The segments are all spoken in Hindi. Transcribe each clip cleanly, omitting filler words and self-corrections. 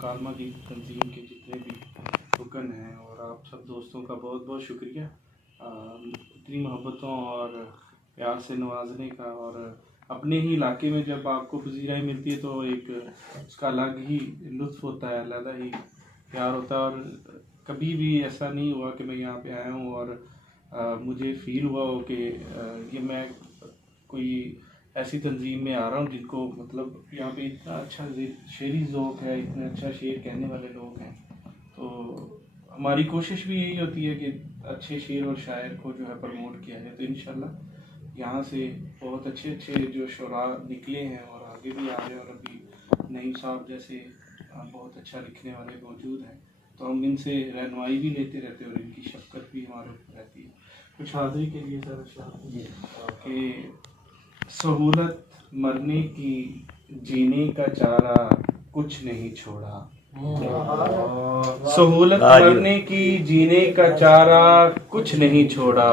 मुकालमा की तंजीम के जितने भी रुकन हैं और आप सब दोस्तों का बहुत बहुत शुक्रिया इतनी मोहब्बतों और प्यार से नवाजने का। और अपने ही इलाके में जब आपको पजीराई मिलती है तो एक उसका अलग ही लुत्फ़ होता है, अलग ही प्यार होता है। और कभी भी ऐसा नहीं हुआ कि मैं यहाँ पे आया हूँ और मुझे फ़ील हुआ हो कि ये मैं कोई ऐसी तंजीम में आ रहा हूँ जिनको मतलब यहाँ पे इतना अच्छा शेरी ज़ौक़ है, इतना अच्छा शेर कहने वाले लोग हैं। तो हमारी कोशिश भी यही होती है कि अच्छे शेर और शायर को जो है प्रमोट किया जाए। तो इंशाल्लाह यहाँ से बहुत अच्छे अच्छे जो शुरा निकले हैं और आगे भी आ रहे हैं और अभी नईम साहब जैसे बहुत अच्छा लिखने वाले मौजूद हैं, तो हम इनसे रहनुमाई भी लेते रहते हैं और इनकी शफ़क़त भी हमारे ऊपर रहती है। कुछ हाज़िरी के लिए सर कि सहूलत मरने की, जीने का चारा कुछ नहीं छोड़ा। सहूलत मरने की, जीने का चारा कुछ नहीं छोड़ा।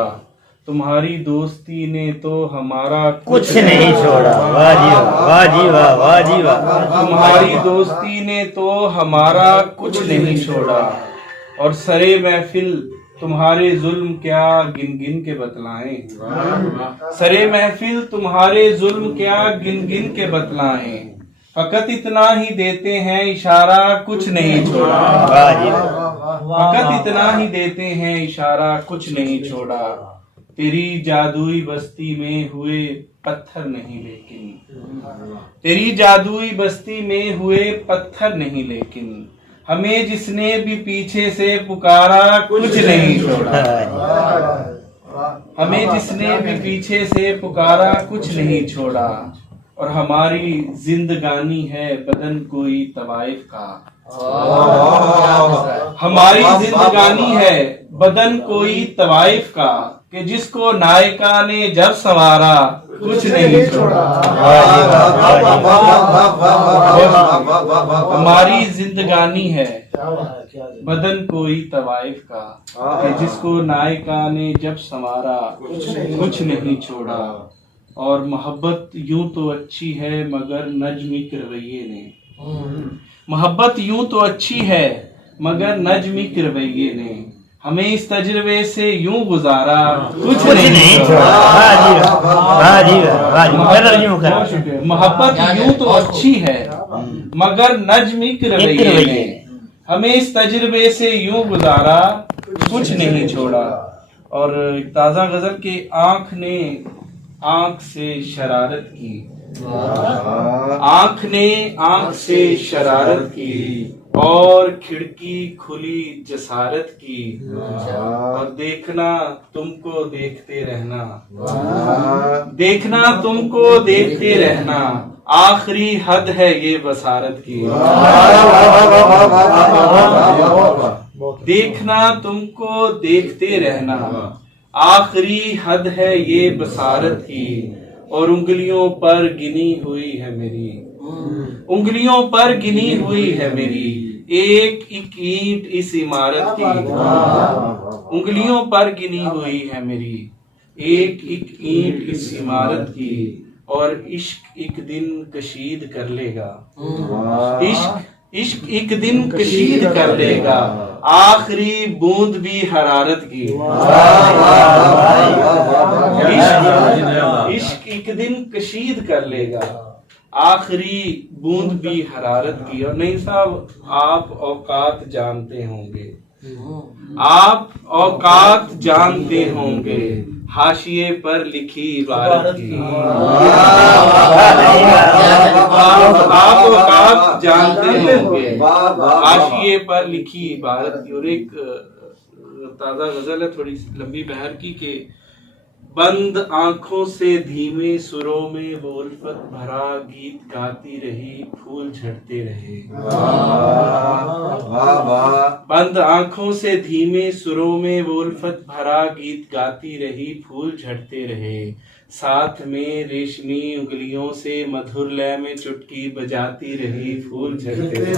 तुम्हारी दोस्ती ने तो हमारा कुछ नहीं छोड़ा। वाह जी वाह जी वाह, वाह जी वाह। तुम्हारी दोस्ती ने तो हमारा कुछ नहीं छोड़ा। और सरे महफिल तुम्हारे जुल्म क्या गिन गिन के बतलाएं। सरे महफिल तुम्हारे जुल्म क्या गिन गिन के बतलाएं। फकत इतना ही देते हैं इशारा कुछ नहीं छोड़ा। फकत इतना ही देते हैं इशारा कुछ नहीं छोड़ा। तेरी जादुई बस्ती में हुए पत्थर नहीं लेकिन, तेरी जादुई बस्ती में हुए पत्थर नहीं लेकिन, हमें जिसने भी पीछे से पुकारा कुछ नहीं छोड़ा। हमें जिसने भी पीछे से पुकारा कुछ नहीं छोड़ा। और हमारी जिंदगानी है बदन कोई तवाइफ का। हमारी जिंदगानी है बदन कोई तवाइफ का, कि जिसको नायका ने जब संवारा कुछ नहीं छोड़ा। हमारी जिंदगानी है बदन कोई तवाइफ का, कि जिसको नायका ने जब संवारा कुछ नहीं छोड़ा। और मोहब्बत यूं तो अच्छी है मगर नज्मिक रवैये ने, मोहब्बत यूं तो अच्छी है मगर नज्मिक रवैये ने, हमें इस तजुर्बे से यूं गुजारा कुछ नहीं छोड़ा। मोहब्बत यूं तो अच्छी है मगर नज्मिक रवैये ने, हमें इस तजुर्बे से यूं गुजारा कुछ नहीं छोड़ा। और ताज़ा गजल के आंख ने आंख से शरारत की, आंख ने आंख से शरारत की, और खिड़की खुली जसारत की। और देखना तुमको देखते रहना, देखना तुमको देखते रहना, आखिरी हद है ये बसारत की। देखना तुमको देखते रहना, आखिरी हद है ये बसारत की। और उंगलियों पर गिनी हुई है मेरी, उंगलियों पर गिनी हुई है मेरी, एक एक ईंट इस इमारत की। उंगलियों पर गिनी हुई है मेरी, एक एक ईंट इस इमारत की। और इश्क एक दिन कशीद कर लेगा, इश्क इश्क एक दिन कशीद कर लेगा, आखिरी बूंद भी हरारत की। इश्क एक दिन कशीद कर लेगा, आखिरी बूंद भी हरारत की। और नहीं साहब, आप औकात जानते होंगे, आप औकात जानते होंगे, हाशिए पर लिखी इबारत की। आप औकात जानते होंगे, हाशिए पर लिखी इबारत की। और एक ताज़ा गजल है थोड़ी लंबी बहर की, के बंद आंखों से धीमे सुरों में वो उल्फत भरा गीत गाती रही, फूल झड़ते रहे। बंद आंखों से धीमे सुरों में वो उल्फत भरा गीत गाती रही, फूल झड़ते रहे। साथ में रेशमी उंगलियों से मधुर लय में चुटकी बजाती रही, फूल झड़ते रहे।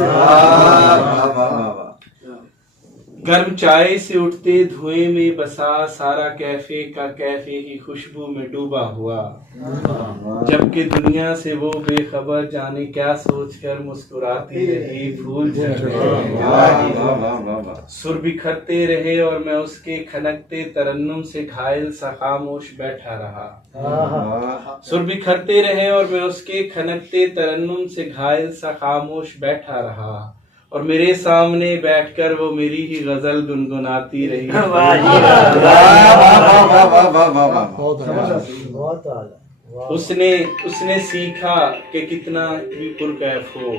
गर्म चाय से उठते धुएं में बसा सारा कैफे का कैफे ही खुशबू में डूबा हुआ, जबकि दुनिया से वो बेखबर जाने क्या सोचकर मुस्कुराती रही फूल झड़ते रहे, सुर बिखरते रहे और मैं उसके खनकते तरन्नुम से घायल सा खामोश बैठा रहा। सुर बिखरते रहे और मैं उसके खनकते तरन्नुम से घायल सा खामोश बैठा रहा, और मेरे सामने बैठकर वो मेरी ही गजल गुनगुनाती रही। उसने सीखा कि कितना ही पुरकैफ हो,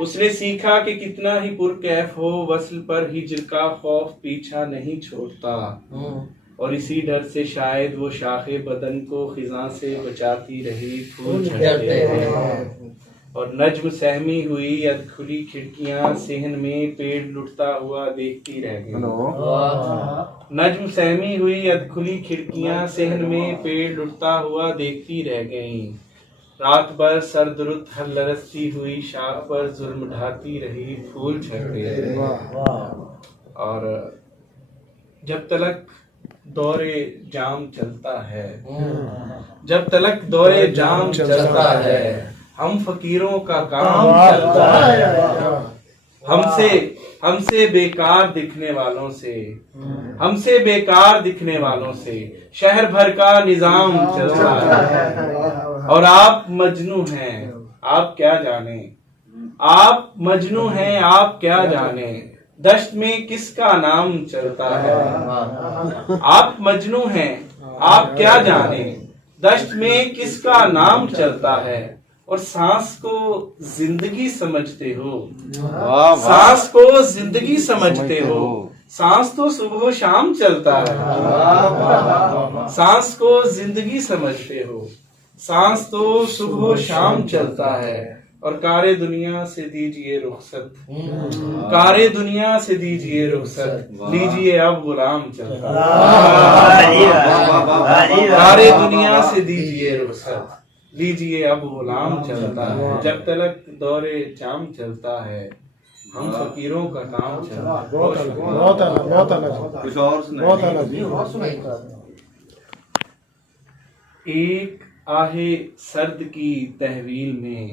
उसने सीखा कि कितना ही पुरकैफ हो, वस्ल पर हिज्र का खौफ पीछा नहीं छोड़ता, और इसी डर से शायद वो शाखे बदन को खिजा से बचाती रही फूल झड़ते रहे। और नज्म सहमी हुई अधखुली खिड़कियां सेहन में पेड़ लुटता हुआ देखती रह गई। नज्म सहमी हुई अधखुली खिड़कियां सेहन में पेड़ लुटता हुआ देखती रह गईं। रात भर सरदरुत हल्लरसती हुई शाख पर जुल्म ढाती रही फूल झड़ते रहे। और जब तलक दौरे जाम चलता है, जब तलक दौरे जाम चलता है, हम फकीरों का काम चलता है। हमसे बेकार दिखने वालों से, हमसे बेकार दिखने वालों से शहर भर का निजाम चलता है। और आप मजनू हैं, आप क्या जाने, आप मजनू हैं, आप क्या जाने, दश्त में किसका नाम चलता है। आप मजनू हैं, आप क्या जाने, दश्त में किसका नाम चलता है। और सांस को जिंदगी समझते हो, सांस को जिंदगी समझते हो, सांस तो सुबह शाम चलता है। सांस को जिंदगी समझते हो, सांस तो सुबह शाम चलता है। और कारे दुनिया से दीजिए रुखसत, कारे दुनिया से दीजिए रुखसत, लीजिए अब गुलाम चलता है। कारे दुनिया से दीजिए रुखसत, लीजिए अब गुलाम चलता है। जब तलक दौरे जाम चलता है, हम फकीरों का काम चलता है। बहुत अलग कुछ और सुनाइए। एक आहे सर्द की तहवील में,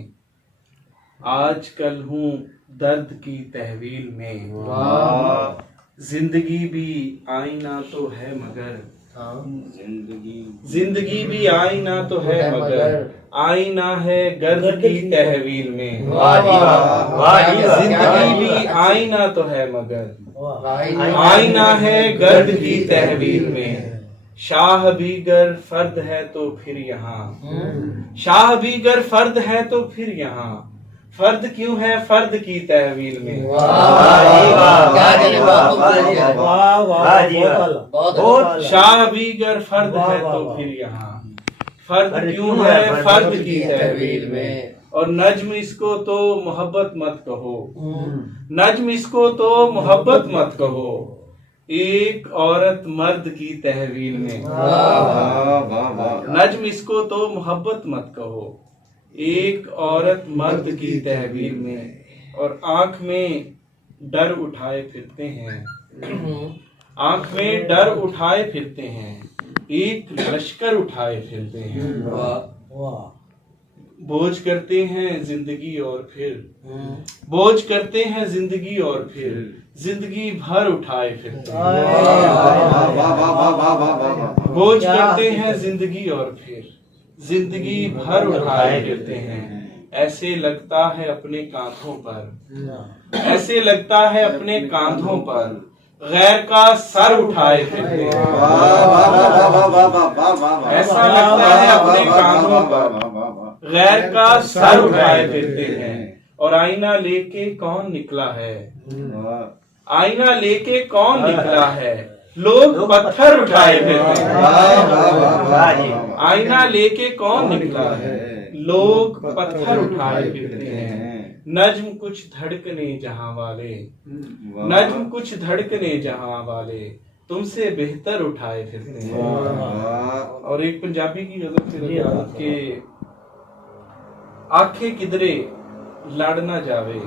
आजकल हूँ दर्द की तहवील में। जिंदगी भी आईना तो है मगर, जिंदगी भी आईना तो है मगर, आईना है गर्द की तहवील में। जिंदगी भी आईना तो है मगर, आईना है गर्द की तहवील में। शाह भी गर फर्द है तो फिर यहाँ, शाह भी गर फर्द है तो फिर यहाँ, फर्द क्यों है फर्द की तहवील में। शाह भी गर फर्द है तो फिर यहाँ, फर्द क्यों है फर्द की तहवील में। और नज्म इसको तो मोहब्बत मत कहो, नज्म इसको तो मोहब्बत मत कहो, एक औरत मर्द की तहवील में। नज्म इसको तो मोहब्बत मत कहो, एक औरत मर्द की तहवील में। और आंख में डर उठाए फिरते हैं, आंख में डर उठाए फिरते हैं, एक लश्कर उठाए फिरते हैं। बोझ करते हैं जिंदगी और फिर, बोझ करते हैं जिंदगी और फिर, जिंदगी भर उठाए फिरते हैं। बोझ करते हैं जिंदगी और फिर, जिंदगी भर उठाए फिरते हैं। ऐसे लगता है अपने कांधों पर, ऐसे लगता है अपने कांधों पर, गैर का सर उठाए फिरते हैं। ऐसा लगता है अपने कांधों पर, गैर का सर उठाए फिरते हैं। और आईना लेके कौन निकला है, आईना लेके कौन निकला है, लोग पत्थर उठाए फिरते हैं। आईना लेके कौन निकला है, लोग पत्थर उठाए फिरते हैं। नज्म कुछ धड़कने जहां वाले, नज्म कुछ धड़कने जहां वाले, तुमसे बेहतर उठाए फिरते हैं। और एक पंजाबी की गजल से के आंखें किधरे लड़ ना जावे,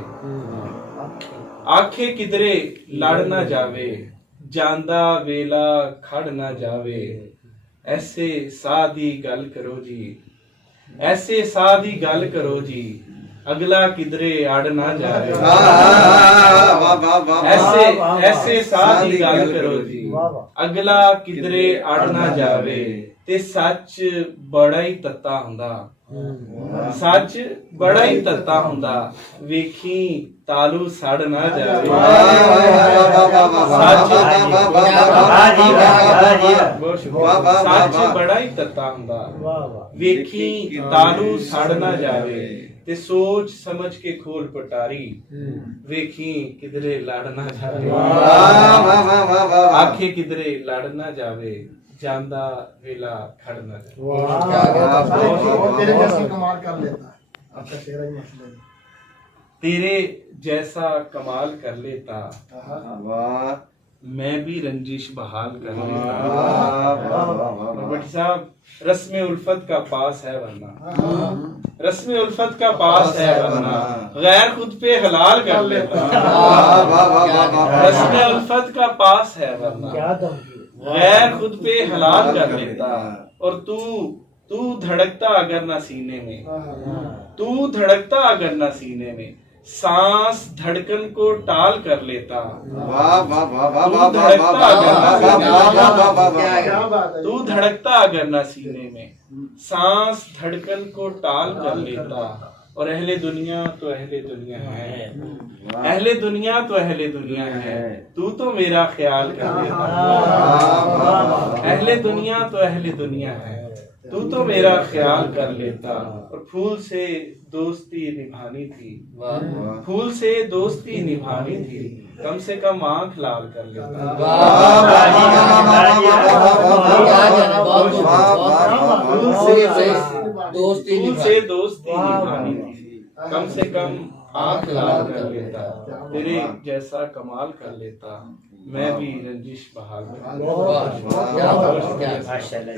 आखे किधरे लड़ ना जावे, ਜਾਂਦਾ ਵੇਲਾ ਖੜ ਨਾ ਜਾਵੇ, ਐਸੇ ਸਾਹ ਦੀ ਗੱਲ ਕਰੋ ਜੀ, ਐਸੇ ਸਾਹ ਦੀ ਗੱਲ ਕਰੋ ਜੀ, ਅਗਲਾ ਕਿਧਰੇ ਅੜ ਨਾ ਜਾਵੇ। ਐਸੇ ਸਾਹ ਦੀ ਗੱਲ ਕਰੋ ਜੀ, ਅਗਲਾ ਕਿਧਰੇ ਅੜ ਨਾ ਜਾਵੇ। ਤੇ ਸੱਚ ਬੜਾ ਹੀ ਤੱਤਾ ਹੁੰਦਾ, ਸੱਚ ਬੜਾ ਹੀ ਤੱਤਾ ਹੁੰਦਾ, ਵੇਖੀ ਤਾਲੂ ਸੜ ਨਾ ਜਾਵੇ। ਸੱਚ ਬੜਾ ਹੀ ਤੱਤਾ ਹੁੰਦਾ, ਵੇਖੀ ਤਾਲੂ ਸੜ ਨਾ ਜਾਵੇ। ਤੇ ਸੋਚ ਸਮਝ ਕੇ ਖੋਲ ਪਟਾਰੀ, ਵੇਖੀ ਕਿਧਰੇ ਲੜ ਨਾ ਜਾਵੇ। ਆਖੇ ਕਿਧਰੇ ਲੜ ਨਾ ਜਾਵੇ, ਜਾਂਦਾ ਵੇਲਾ खड़ ना तेरे जैसा कमाल कर लेता है। आपका चेहरा ही मसला है। तेरे जैसा कमाल कर लेता, मैं भी रंजिश बहाल कर लेता। भट्टी साहब रस्म उल्फत का पास है वरना, रस्म उल्फत का पास है वरना, गैर खुद पे हलाल कर लेता। रस्म उल्फत का पास है वरना, गैर खुद पे हलाल कर लेता। और तू धड़कता अगर ना सीने में, तू धड़कता अगर ना सीने में, सांस धड़कन को टाल कर लेता। तू धड़कता अगर ना सीने में, सांस धड़कन को टाल कर लेता। और अहले दुनिया तो अहले दुनिया है, अहले दुनिया तो अहले दुनिया है, तू तो मेरा ख्याल कर लेता। अहले दुनिया तो अहले दुनिया है, तू तो मेरा ख्याल कर लेता। और फूल से दोस्ती निभानी थी, फूल से दोस्ती निभानी थी, कम से कम आंख लाल कर लेता। फूल से दोस्ती निभानी थी, कम से कम आंख लाल कर लेता। तेरे जैसा कमाल कर लेता, मैं भी रंजिश बहाल कर लेता। माशाल्लाह।